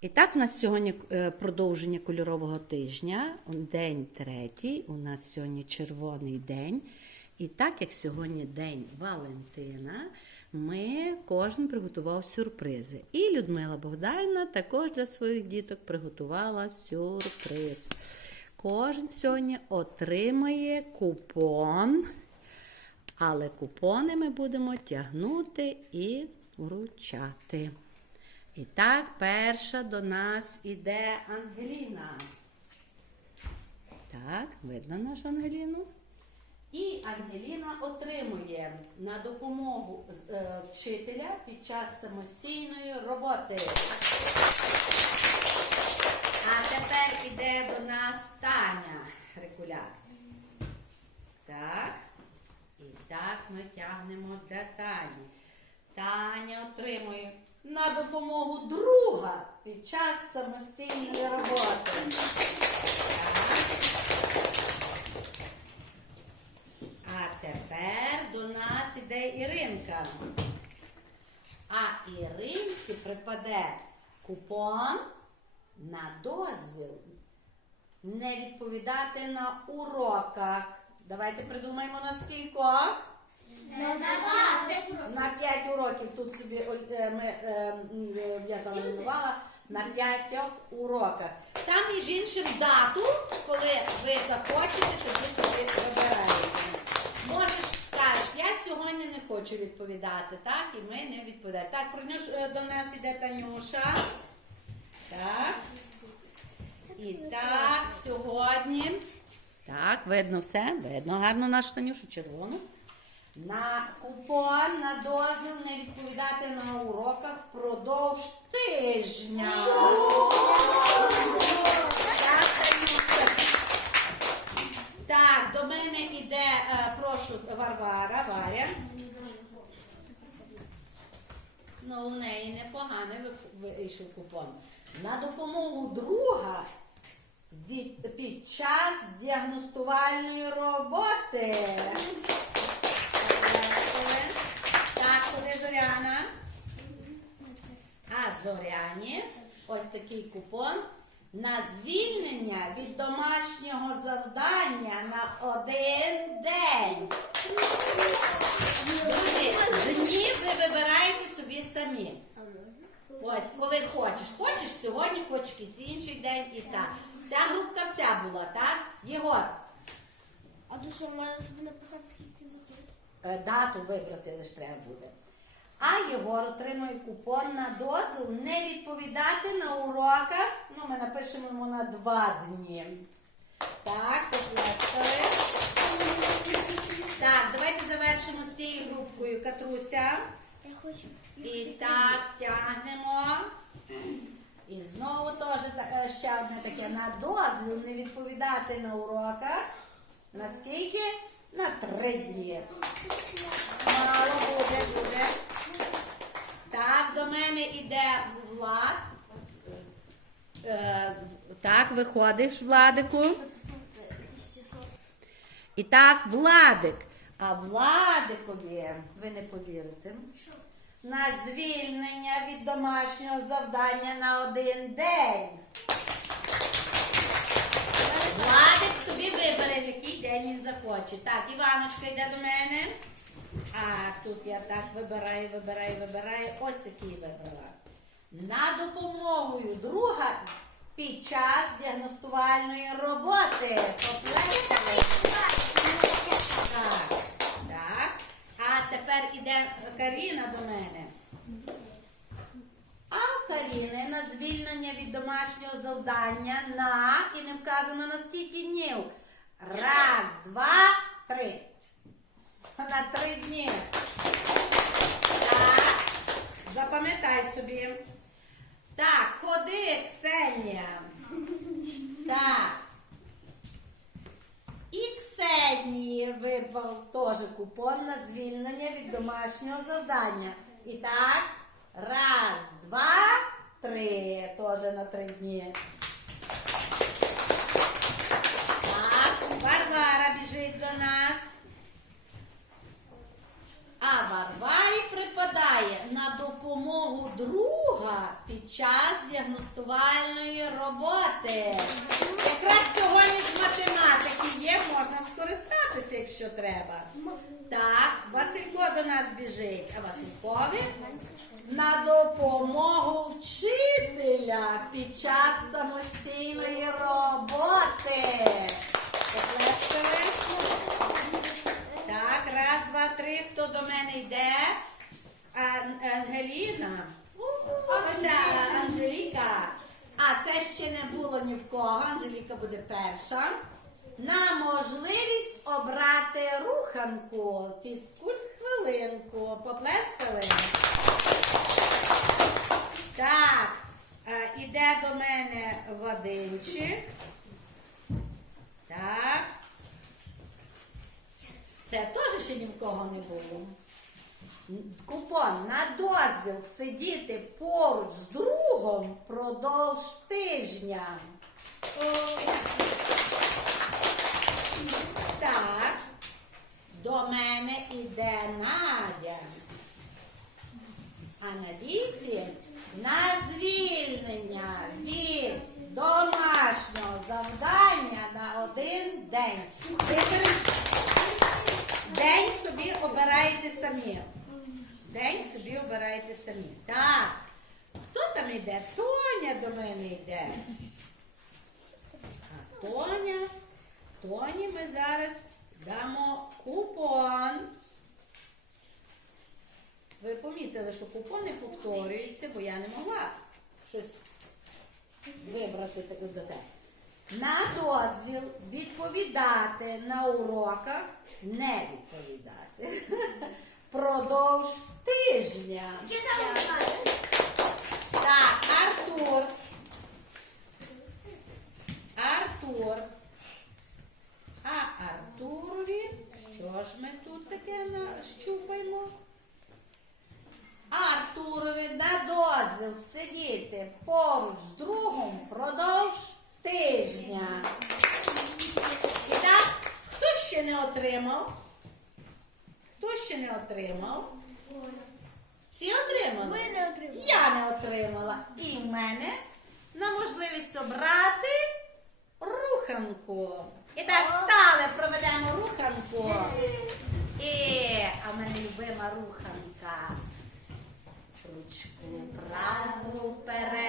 І так, у нас сьогодні е, продовження кольорового тижня. День третій. У нас сьогодні червоний день. І так як сьогодні день Валентина, ми кожен приготував сюрпризи. І Людмила Богданівна також для своїх діток приготувала сюрприз. Кожен сьогодні отримає купон, але купони ми будемо тягнути і вручати. І так, перша до нас іде Ангеліна. Так, видно нашу Ангеліну. І Ангеліна отримує на допомогу е, вчителя під час самостійної роботи. А тепер іде до нас Таня Рекуляр. Так. І так ми тягнемо для Тані. Таня отримує на допомогу друга під час самостійної роботи. А тепер до нас іде Іринка. А Іринці припаде купон на дозвіл не відповідати на уроках. Давайте придумаємо на скількох. На 5 уроків тут собі ми, е, е, я заламінувала на 5 уроках. Там, між іншим, дату, коли ви захочете, тоді собі вибираєте. Можеш скажеш, я сьогодні не хочу відповідати, так? І ми не відповідаємо. Так, про нього е, до нас іде Танюша. Так. І так, сьогодні. Так, видно все, видно гарно нашу Танюшу червону. На купон на дозвіл не відповідати на уроках впродовж тижня. Так, до мене іде, е, прошу, Варвара, Варя. Ну, у неї непоганий вийшов купон. На допомогу друга від, під час діагностувальної роботи. Куди Зоряна? А Зоряні ось такий купон на звільнення від домашнього завдання на один день. Друзі, дні ви вибираєте собі самі. Ось, коли хочеш. Хочеш сьогодні, хочеш якийсь інший день і так. Ця групка вся була, так? Єгор, А то що, маю собі написати, скільки дату вибрати лише треба буде. А Єгор отримує купон на дозвіл не відповідати на уроках. Ну, ми напишемо йому на два дні. Так, поплескали. Так, давайте завершимо з цією групкою Катруся. Я хочу. І так тягнемо. І знову теж е, ще одне таке на дозвіл не відповідати на уроках. Наскільки? На три дні. Мало буде, буде. Так, до мене йде Влад. Е, так, виходиш, Владику. І так, Владик. А Владикові, ви не повірите, на звільнення від домашнього завдання на один день. Владик собі вибере, який день він захоче. Так, Іваночка йде до мене. А тут я так вибираю, вибираю, вибираю. Ось який вибрала. На допомогою друга під час діагностувальної роботи. Поплескали. Так, так. А тепер іде Каріна до мене. А Каріни на звільнення від домашнього завдання на і не вказано на скільки днів. Раз, два, три. На три дні. Так. Запам'ятай собі. Так, ходи, Ксенія. Так. І Ксенії випав теж купон на звільнення від домашнього завдання. І так, раз, два, три. Теж на три дні. Так, Варвара біжить до нас. А Варварі припадає на допомогу друга під час діагностувальної роботи. Якраз сьогодні з математики є, можна скористатися, якщо треба. Так, Василько до нас біжить, а Василькові на допомогу вчителя під час самостійної роботи. Так, раз, два, три. Хто до мене йде? Ангеліна. Оця Анжеліка. А це ще не було ні в кого. Анжеліка буде перша. На можливість обрати руханку. Фізкульт хвилинку. Поплескали. Так, е, іде до мене Вадимчик. Так. Це теж ще ні в кого не було. Купон на дозвіл сидіти поруч з другом продовж тижня. Так. До мене іде Надя. А Надійці на звільнення від домашнього день. День собі обираєте самі. День собі обираєте самі. Так. Хто там йде? Тоня до мене йде. А Тоня. Тоні ми зараз дамо купон. Ви помітили, що купони повторюються, бо я не могла щось вибрати до тебе. На дозвіл відповідати на уроках, не відповідати. Продовж тижня. Так, Артур. Артур. А Артурові, що ж ми тут таке на- щупаємо? Артурові на дозвіл сидіти поруч з другом впродовж тижня. І так, хто ще не отримав? Хто ще не отримав? Всі отримали? Ви не отримали. Я не отримала. І в мене на можливість обрати руханку. І так, встали, проведемо руханку. І, а в мене любима руханка. Ручку праву вперед,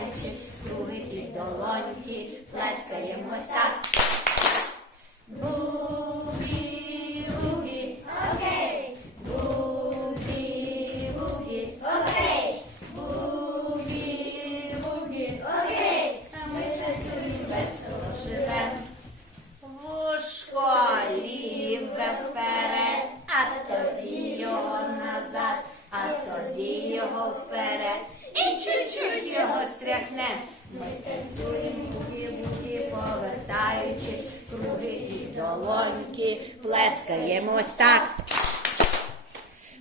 повертаючи круги і долоньки, плескаємось так. Долоньки, плескаємо ось так.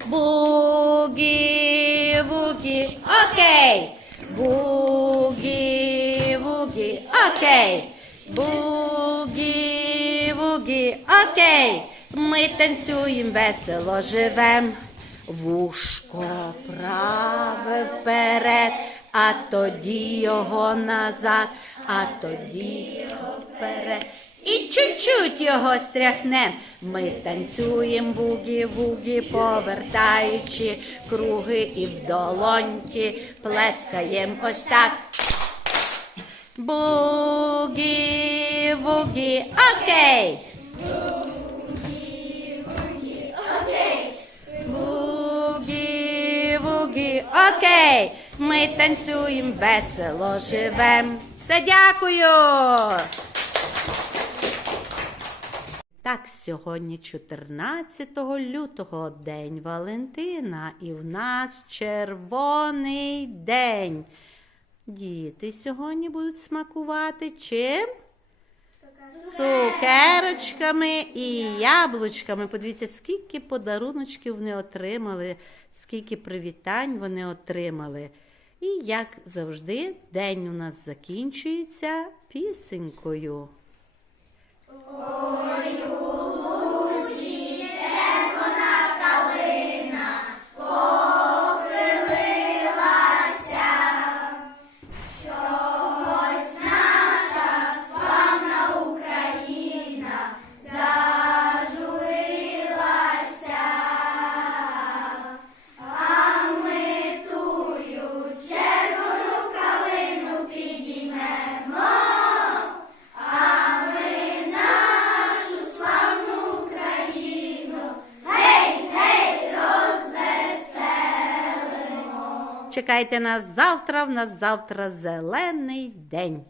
Бугі, вугі, окей. Бугі, вугі, окей. Бугі, вугі, окей. Ми танцюємо весело живем. Вушко праве вперед, а тоді його назад, а тоді вперед. І чуть-чуть його стряхнем. Ми танцюємо бугі-вугі, повертаючи круги і в долоньки, плескаємо ось так. Бугі-вугі, окей. Бугі-вугі, окей. Ми танцюємо весело живем. Все дякую. Так, сьогодні 14 лютого, День Валентина, і в нас червоний день. Діти сьогодні будуть смакувати чим? Цукерочками і яблучками. Подивіться, скільки подаруночків вони отримали, скільки привітань вони отримали. І як завжди, день у нас закінчується пісенькою. Чекайте нас завтра, в нас завтра зелений день.